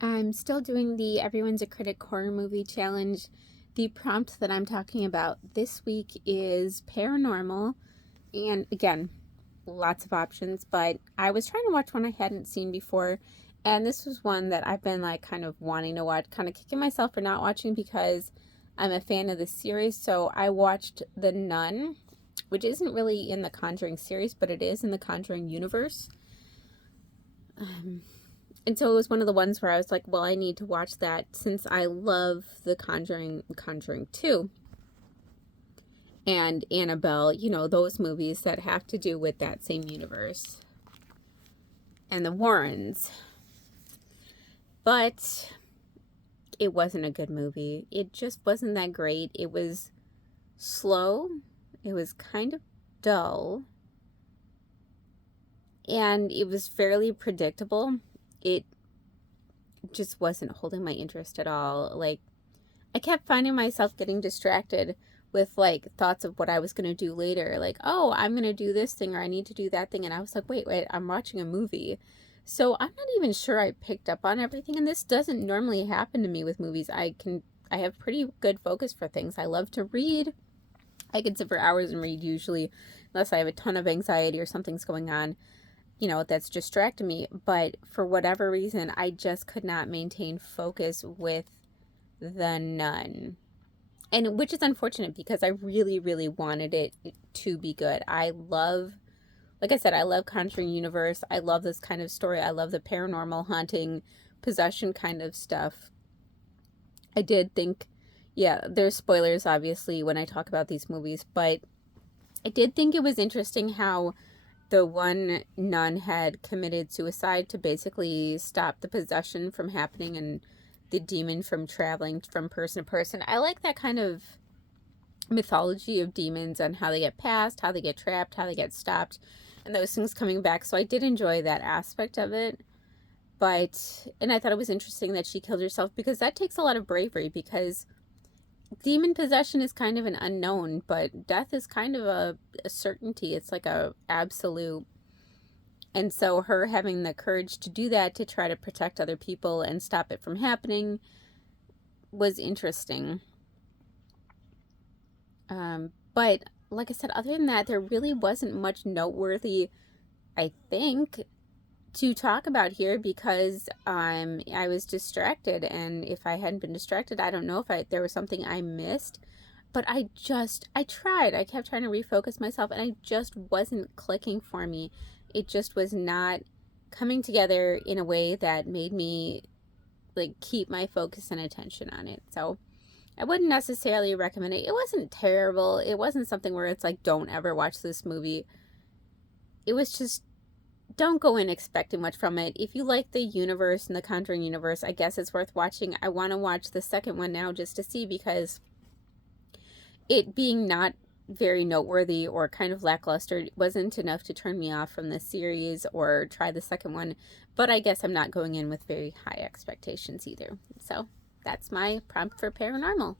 I'm still doing the Everyone's a Critic horror movie challenge. The prompt that I'm talking about this week is paranormal. And again, lots of options, but I was trying to watch one I hadn't seen before. And this was one that I've been like kind of wanting to watch, kind of kicking myself for not watching because I'm a fan of the series. So I watched The Nun, which isn't really in the Conjuring series, but it is in the Conjuring universe. Um, and so it was one of the ones where I was like, well, I need to watch that since I love The Conjuring 2 and Annabelle, those movies that have to do with that same universe and the Warrens. But it wasn't a good movie. It just wasn't that great. It was slow. It was kind of dull. And it was fairly predictable. It just wasn't holding my interest at all. Like, I kept finding myself getting distracted with like thoughts of what I was going to do later. Like, oh, I'm going to do this thing or I need to do that thing. And I was like, wait, I'm watching a movie. So I'm not even sure I picked up on everything. And this doesn't normally happen to me with movies. I have pretty good focus for things. I love to read. I can sit for hours and read usually, unless I have a ton of anxiety or something's going on, that's distracting me. But for whatever reason, I just could not maintain focus with The Nun. And which is unfortunate because I really, really wanted it to be good. Like I said, I love Conjuring Universe. I love this kind of story. I love the paranormal, haunting, possession kind of stuff. I did think, yeah, there's spoilers obviously when I talk about these movies, but I did think it was interesting how the one nun had committed suicide to basically stop the possession from happening and the demon from traveling from person to person. I like that kind of mythology of demons and how they get passed, how they get trapped, how they get stopped, and those things coming back. So I did enjoy that aspect of it. And I thought it was interesting that she killed herself because that takes a lot of bravery because demon possession is kind of an unknown, but death is kind of a certainty. It's like a absolute. And so her having the courage to do that to try to protect other people and stop it from happening was interesting. But like I said, other than that, there really wasn't much noteworthy, I think, to talk about here because I was distracted, and if I hadn't been distracted, I don't know if there was something I missed. But I tried. I kept trying to refocus myself, and I just wasn't clicking for me. It just was not coming together in a way that made me like keep my focus and attention on it. So I wouldn't necessarily recommend it. It wasn't terrible. It wasn't something where it's like, don't ever watch this movie. It was just, don't go in expecting much from it. If you like the universe and the Conjuring universe, I guess it's worth watching. I want to watch the second one now just to see because it being not very noteworthy or kind of lackluster wasn't enough to turn me off from the series or try the second one. But I guess I'm not going in with very high expectations either. So that's my prompt for paranormal.